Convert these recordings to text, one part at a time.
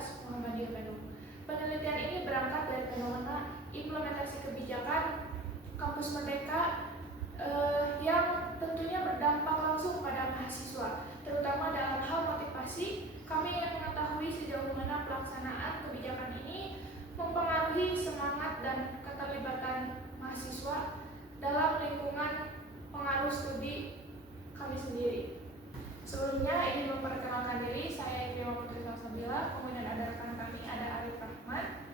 Universitas Muhammadiyah Bandung. Penelitian ini berangkat dari fenomena implementasi kebijakan Kampus Merdeka yang tentunya berdampak langsung pada mahasiswa, terutama dalam hal motivasi. Kami ingin mengetahui sejauh mana pelaksanaan kebijakan ini mempengaruhi semangat dan keterlibatan mahasiswa dalam lingkungan pengaruh studi kami sendiri. Sebelumnya ingin memperkenalkan diri, saya Ifrima Putri Salsabila, kemudian ada rekan kami, ada Arif Rahman.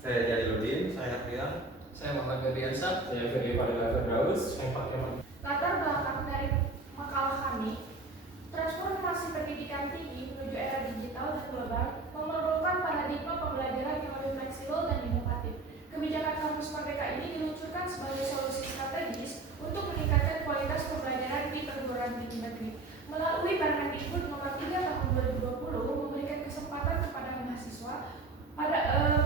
Saya Jadiluddin, saya Rian. Saya Muhammad Gabrielsa. Saya Ferdi Fadila Firdaus. Saya Pak Kemal. Latar belakang dari makalah kami, transformasi pendidikan tinggi menuju era digital dan global memerlukan paradigma pembelajaran yang lebih fleksibel dan inovatif. Kebijakan Kampus Merdeka ini diluncurkan sebagai solusi strategis untuk meningkatkan kualitas pembelajaran di perguruan tinggi negeri. Melalui Permendikbud Nomor 3 Tahun 2020 memberikan kesempatan kepada mahasiswa pada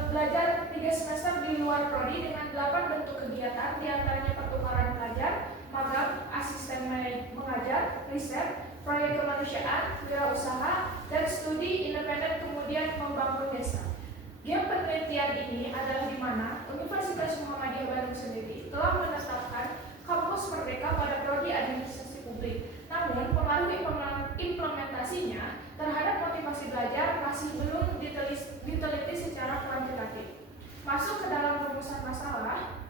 belajar 3 semester di luar prodi dengan 8 bentuk kegiatan, diantaranya pertukaran pelajar, magang, asisten mengajar, riset, proyek kemanusiaan, wirausaha, dan studi independen kemudian membangun desa. Game penelitian ini adalah di mana Universitas Muhammadiyah Bandung sendiri telah menetapkan Kampus Merdeka pada prodi administrasi publik. Namun, pengaruh implementasinya terhadap motivasi belajar masih belum diteliti secara kuantitatif. Masuk ke dalam rumusan masalah,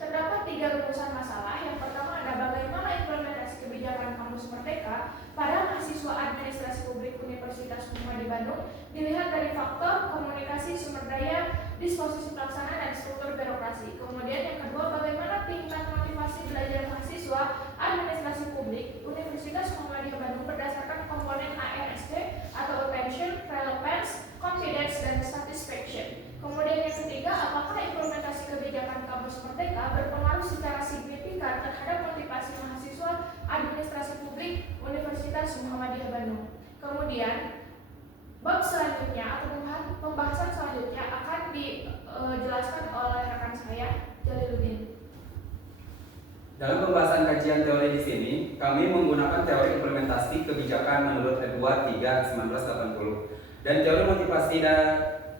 terdapat 3 rumusan masalah. Yang pertama ada bagaimana implementasi kebijakan Kampus Merdeka pada mahasiswa administrasi publik Universitas Muhammadiyah Bandung dilihat dari faktor komunikasi, sumber daya, disposisi pelaksana, dan struktur birokrasi. Kemudian yang kedua, bagaimana tingkat motivasi belajar mahasiswa administrasi publik Universitas Muhammadiyah Bandung berdasarkan komponen ARST atau Attention, Relevance, Confidence, dan Satisfaction. Kemudian yang ketiga, apakah implementasi kebijakan Kampus Merdeka berpengaruh secara signifikan terhadap motivasi mahasiswa administrasi publik Universitas Muhammadiyah Bandung. Kemudian bab selanjutnya atau pembahasan selanjutnya akan dijelaskan oleh rekan saya, Jaliluddin. Dalam pembahasan kajian teori di sini, kami menggunakan teori implementasi kebijakan menurut Edward 3 1980 dan teori motivasi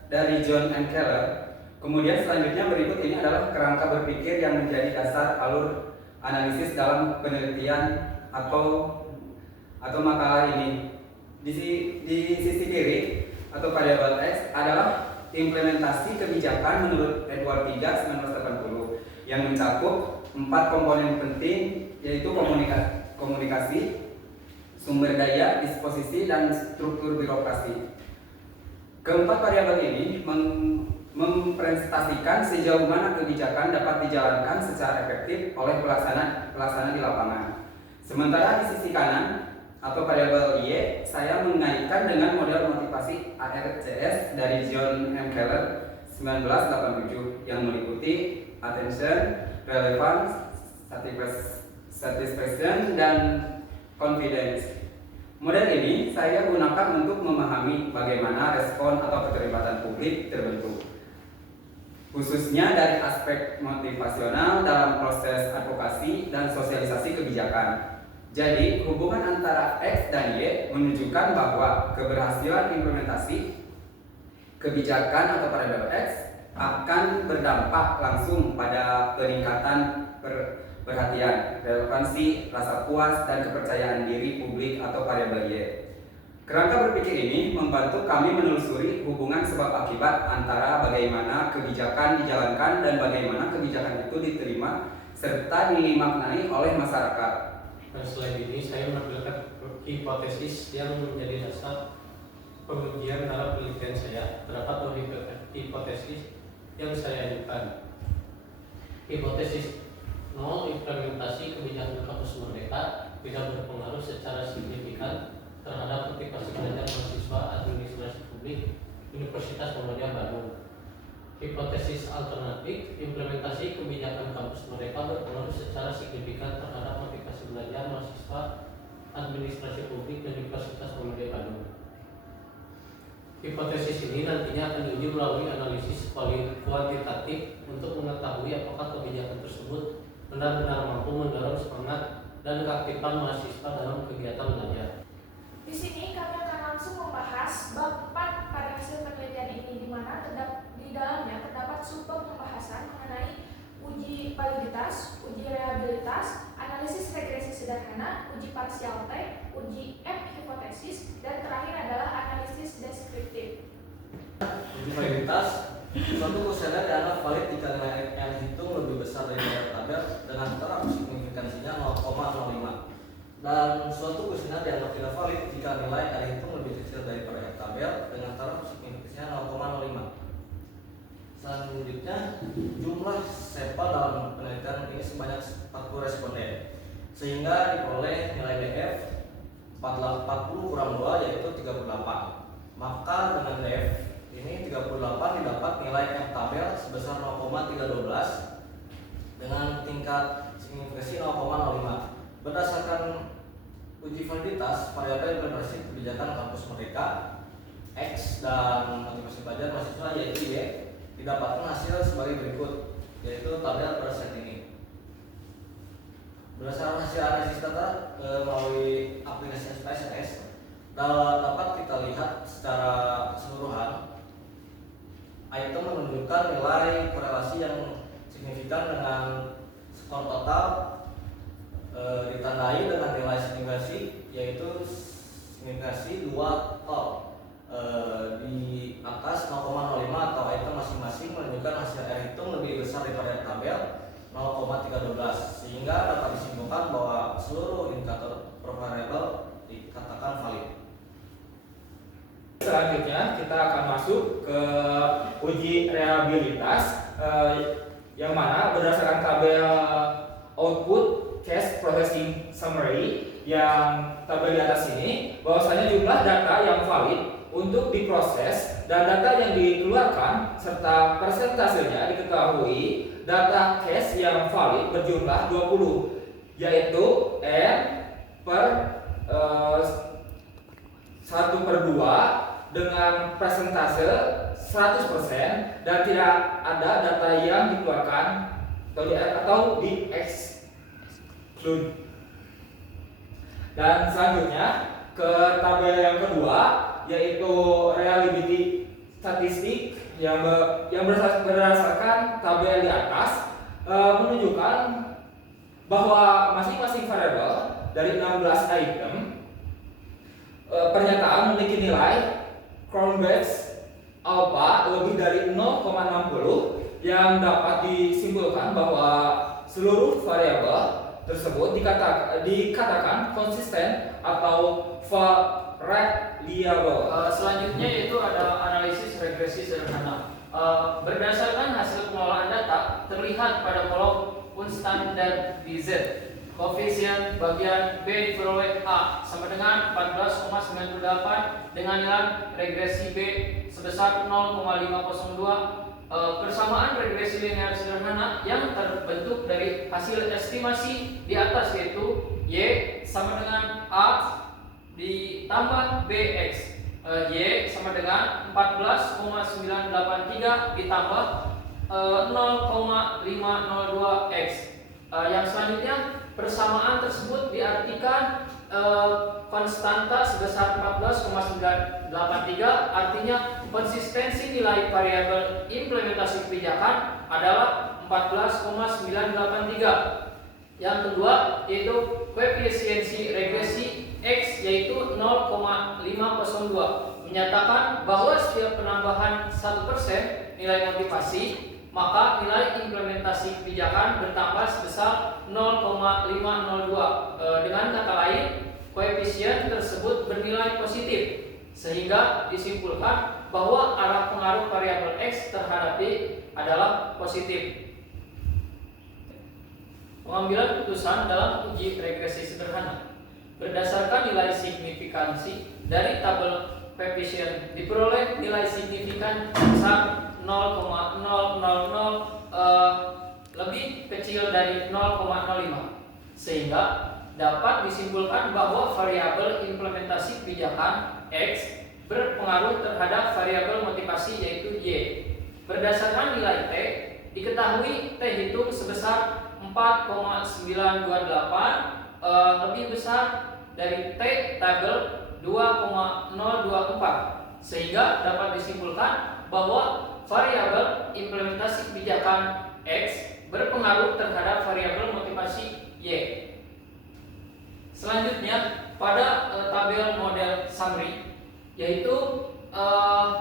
dari John M. Keller. Kemudian selanjutnya berikut ini adalah kerangka berpikir yang menjadi dasar alur analisis dalam penelitian atau makalah ini. Di sisi kiri atau variabel X adalah implementasi kebijakan menurut Edward 3 1980 yang mencakup 4 komponen penting, yaitu komunikasi, sumber daya, disposisi, dan struktur birokrasi. Keempat variabel ini mempresentasikan sejauh mana kebijakan dapat dijalankan secara efektif oleh pelaksana di lapangan. Sementara di sisi kanan atau variabel Y, saya mengaitkan dengan model motivasi ARCS dari John M. Keller 1987 yang meliputi attention, relevance, satisfaction, dan confidence. Model ini saya gunakan untuk memahami bagaimana respon atau keterlibatan publik terbentuk, khususnya dari aspek motivasional dalam proses advokasi dan sosialisasi kebijakan. Jadi, hubungan antara X dan Y menunjukkan bahwa keberhasilan implementasi kebijakan atau variabel X akan berdampak langsung pada peningkatan perhatian, relevansi, rasa puas, dan kepercayaan diri publik atau variabel Y. Kerangka berpikir ini membantu kami menelusuri hubungan sebab akibat antara bagaimana kebijakan dijalankan dan bagaimana kebijakan itu diterima serta dimaknai oleh masyarakat. Dan selain ini, saya menampilkan hipotesis yang menjadi dasar pengujian dalam penelitian saya. Terdapat 2 hipotesis yang saya ajukan. Hipotesis 0, implementasi kebijakan Kampus Merdeka tidak berpengaruh secara signifikan terhadap motivasi belajar mahasiswa administrasi publik Universitas Muhammadiyah Bandung. Hipotesis alternatif, implementasi kebijakan Kampus Merdeka berpengaruh secara signifikan terhadap motivasi belajar mahasiswa administrasi publik Universitas Muhammadiyah Bandung. Hipotesis ini nantinya akan diuji melalui analisis kuantitatif untuk mengetahui apakah kebijakan tersebut benar-benar mampu mendorong semangat dan keaktifan mahasiswa dalam kegiatan belajar. Di sini kami akan lintas, analisis regresi sederhana, uji parsial T, uji M hipotesis, dan terakhir adalah analisis deskriptif. Uji validitas, suatu kuesioner dianggap valid jika nilai yang dihitung lebih besar dari nilai tabel dengan taraf signifikansinya 0,05. Dan suatu kuesioner dianggap tidak valid jika nilai yang dihitung lebih kecil daripada tabel dengan taraf signifikansinya 0,05. Selanjutnya, jumlah sampel dalam penelitian ini sebanyak 40 responden, sehingga diperoleh nilai DF 40 kurang 2 yaitu 38. Maka dengan DF ini 38 didapat nilai F tabel sebesar 0,312 dengan tingkat signifikansi 0,05. Berdasarkan uji validitas, variabel implementasi kebijakan kampus Merdeka X dan motivasi belajar mahasiswa yaitu Y didapatkan hasil sebagai berikut, yaitu tabel pada set ini. Berdasarkan hasil analisis data melalui aplikasi SPSS dapat kita lihat secara keseluruhan item menunjukkan nilai korelasi yang signifikan dengan skor total ditandai dengan nilai signifikansi yaitu signifikansi 2 tol di atas 0,05 atau item masing-masing menunjukkan hasil R hitung lebih besar daripada tabel 0,312 sehingga dapat disimpulkan bahwa seluruh indikator per variabel dikatakan valid. Selanjutnya kita akan masuk ke uji reliabilitas yang mana berdasarkan tabel output case processing summary yang tabel di atas ini bahwasanya jumlah data yang valid untuk diproses dan data yang dikeluarkan serta persentasenya diketahui. Data case yang valid berjumlah 20 yaitu N per 1/2 dengan persentase 100% dan tidak ada data yang dikeluarkan atau di exclude. Dan selanjutnya ke tabel yang kedua yaitu reliability statistik yang berdasarkan tabel di atas menunjukkan bahwa masing-masing variabel dari 16 item pernyataan memiliki nilai Cronbach's alpha lebih dari 0,60 yang dapat disimpulkan bahwa seluruh variabel tersebut dikatakan konsisten atau variable. Selanjutnya yaitu ada analisis regresi sederhana. Berdasarkan hasil pengelolaan data terlihat pada kolom unstandard BZ. Koefisien bagian B diperoleh A sama dengan 14,98 dengan nilai regresi B sebesar 0,502. Persamaan regresi linear sederhana yang terbentuk dari hasil estimasi di atas yaitu Y sama dengan A ditambah BX. Y sama dengan 14,983 ditambah 0,502X. Yang selanjutnya persamaan tersebut diartikan konstanta sebesar 14,983 artinya konsistensi nilai variabel implementasi kebijakan adalah 14,983. Yang kedua yaitu koefisiensi regresi X yaitu 0,502 menyatakan bahwa setiap penambahan 1% nilai motivasi maka nilai implementasi kebijakan bertambah sebesar 0,502. Dengan kata lain, koefisien tersebut bernilai positif sehingga disimpulkan bahwa arah pengaruh variabel X terhadap Y adalah positif. Pengambilan putusan dalam uji regresi sederhana. Berdasarkan nilai signifikansi dari tabel koefisien diperoleh nilai signifikan sebesar 0,000 lebih kecil dari 0,05 sehingga dapat disimpulkan bahwa variabel implementasi kebijakan X berpengaruh terhadap variabel motivasi yaitu Y. Berdasarkan nilai T diketahui T hitung sebesar 4,928 lebih besar dari T tabel 2,024 sehingga dapat disimpulkan bahwa variabel implementasi kebijakan X berpengaruh terhadap variabel motivasi Y. Selanjutnya pada tabel model summary, yaitu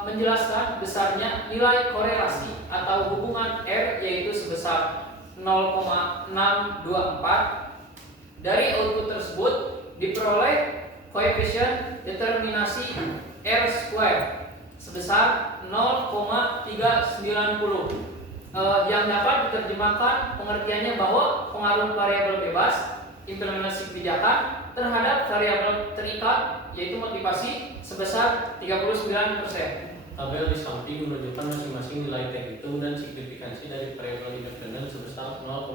menjelaskan besarnya nilai korelasi atau hubungan R, yaitu sebesar 0,624. Dari output tersebut diperoleh koefisien determinasi R square sebesar 0,390, yang dapat diterjemahkan pengertiannya bahwa pengaruh variabel bebas implementasi kebijakan terhadap variabel terikat, yaitu motivasi, sebesar 39%. Tabel di samping menunjukkan masing-masing nilai terhitung dan signifikansi dari variabel independen sebesar 0,000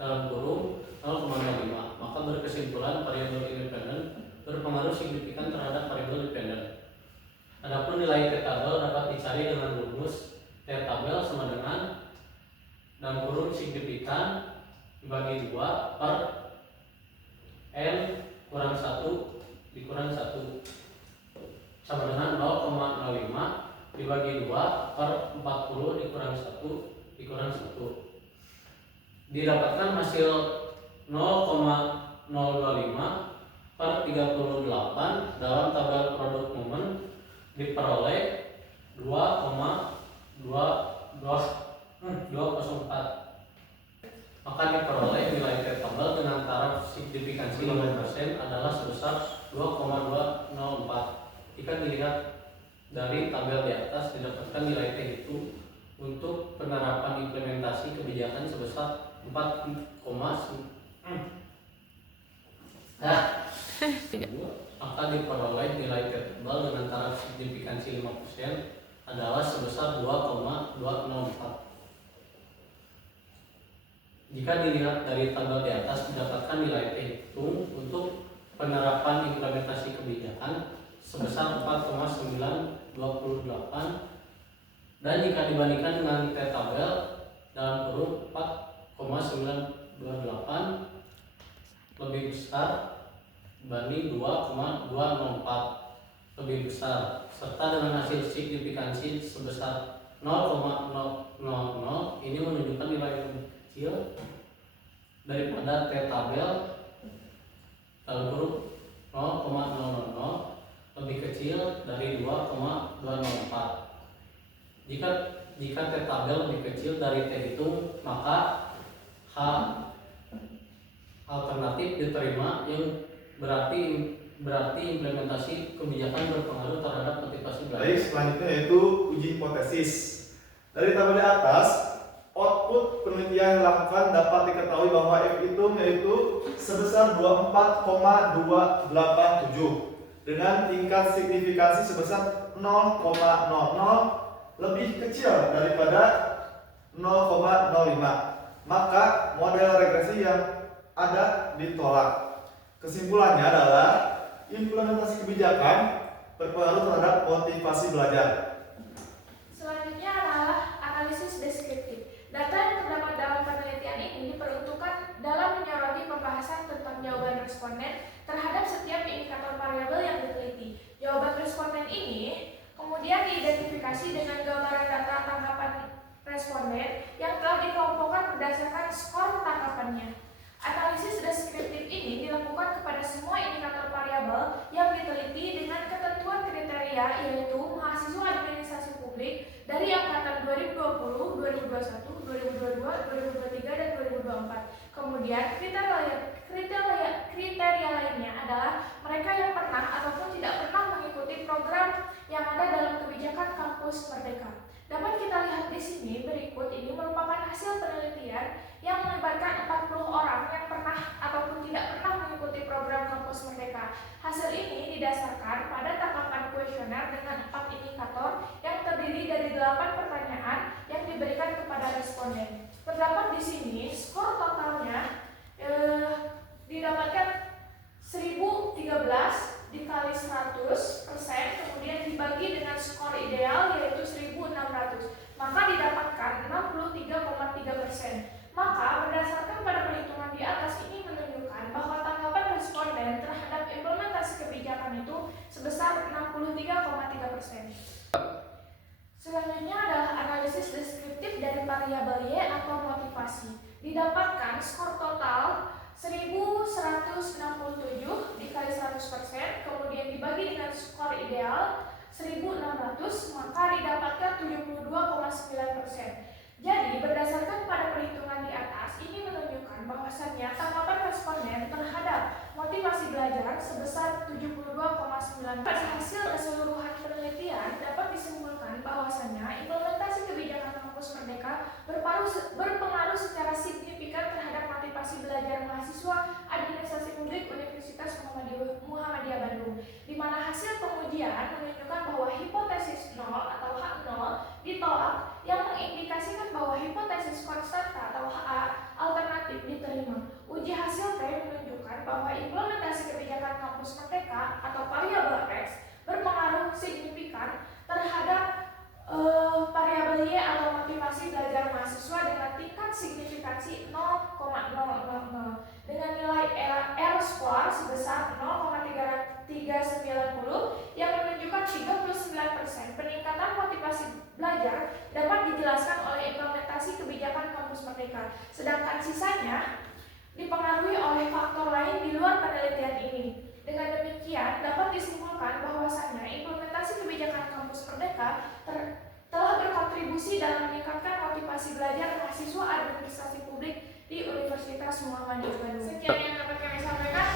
dalam kurung 0,05. Maka berkesimpulan variabel independen berpengaruh signifikan terhadap variabel dependen. Adapun nilai T tabel dapat dicari dengan rumus T tabel sama dengan dalam kurung signifikan dibagi 2 per N kurang 1 dikurang 1 sama dengan 0,05 dibagi 2 per 40 dikurang 1 dikurang 1. Didapatkan hasil 0,025 per 38 dalam tabel produk momen diperoleh 2,204. Maka diperoleh nilai T tabel dengan taraf signifikansi 5% adalah sebesar 2,204. Jika dilihat dari tabel di atas, didapatkan nilai T itu untuk penerapan implementasi kebijakan sebesar 4,9. Maka diperoleh nilai T tabel dengan taraf signifikansi 5% adalah sebesar 2,204. Jika dilihat dari tabel di atas, didapatkan nilai T hitung untuk penerapan implementasi kebijakan sebesar 4,928, dan jika dibandingkan dengan T tabel dalam kurung 4,928 lebih besar dibanding 2,204 lebih besar, serta dengan hasil signifikansi sebesar 0,000, ini menunjukkan nilai yang kecil daripada T tabel dalam kurung 0,000 lebih kecil dari 2,204. Jika T tabel lebih kecil dari T hitung, maka H alternatif diterima, yang berarti implementasi kebijakan berpengaruh terhadap motivasi belajar. Baik, selanjutnya yaitu uji hipotesis. Dari tabel di atas, output penelitian yang dilakukan dapat diketahui bahwa F hitung yaitu sebesar 24,287 dengan tingkat signifikansi sebesar 0,00 lebih kecil daripada 0,05. Maka model regresi yang ada ditolak. Kesimpulannya adalah implementasi kebijakan berpengaruh terhadap motivasi belajar. Selanjutnya adalah analisis deskriptif. Data yang terdapat dalam penelitian ini diperuntukkan dalam menyoroti pembahasan tentang jawaban responden terhadap setiap indikator variabel yang diteliti. Jawaban responden ini kemudian diidentifikasi dengan gambaran data tangkapan responden yang telah dikelompokkan berdasarkan skor tangkapannya. Analisis deskriptif ini dilakukan kepada semua indikator variabel yang diteliti dengan ketentuan kriteria, yaitu mahasiswa administrasi publik dari angkatan 2020, 2021, 2022, 2023, dan 2024. Kemudian kriteria lainnya adalah mereka yang pernah ataupun tidak pernah mengikuti program yang ada dalam kebijakan kampus Merdeka. Dapat kita lihat di sini, berikut ini merupakan hasil penelitian yang melibatkan 40 orang yang pernah ataupun tidak pernah mengikuti program kampus Merdeka. Hasil ini didasarkan pada tangkapan kuesioner dengan 4 indikator yang terdiri dari 8 pertanyaan yang diberikan kepada responden. Terdapat di sini skor totalnya didapatkan 1013 dikali 100%, kemudian dibagi dengan skor ideal yaitu 1600, maka didapatkan 63,3%. Maka berdasarkan pada perhitungan di atas ini menunjukkan bahwa tanggapan responden terhadap implementasi kebijakan itu sebesar 63,3%. Selanjutnya adalah analisis deskriptif dari variabel Y atau motivasi. didapatkan skor total 1167 dikali 100%, kemudian dibagi dengan skor ideal 1600, maka didapatkan 72,9%. Jadi, berdasarkan pada perhitungan di atas, ini menunjukkan bahwasannya tanggapan responden terhadap motivasi belajar sebesar 72,9%. Dari hasil keseluruhan penelitian dapat disimpulkan bahwasannya implementasi kebijakan Kampus Merdeka berpengaruh secara signifikan terhadap motivasi belajar mahasiswa administrasi publik Universitas Muhammadiyah Bandung, di mana hasil pengujian menunjukkan bahwa hipotesis 0 atau H0 ditolak, yang mengindikasikan bahwa hipotesis konstanta atau HA alternatif diterima. Uji hasil T menunjukkan bahwa implementasi kebijakan Kampus Merdeka atau variabel X berpengaruh signifikan terhadap variabel Y atau motivasi belajar mahasiswa dengan tingkat signifikansi 0,000 dengan nilai R score sebesar 0,390 yang menunjukkan 39% peningkatan motivasi belajar dapat dijelaskan oleh implementasi kebijakan Kampus Merdeka, sedangkan sisanya dipengaruhi oleh faktor lain di luar penelitian ini. Dengan demikian, dapat disimpulkan bahwasannya implementasi kebijakan Kampus Merdeka telah berkontribusi dalam meningkatkan motivasi belajar mahasiswa administrasi publik di Universitas Muhammadiyah Bandung. Sekian yang dapat kami sampaikan.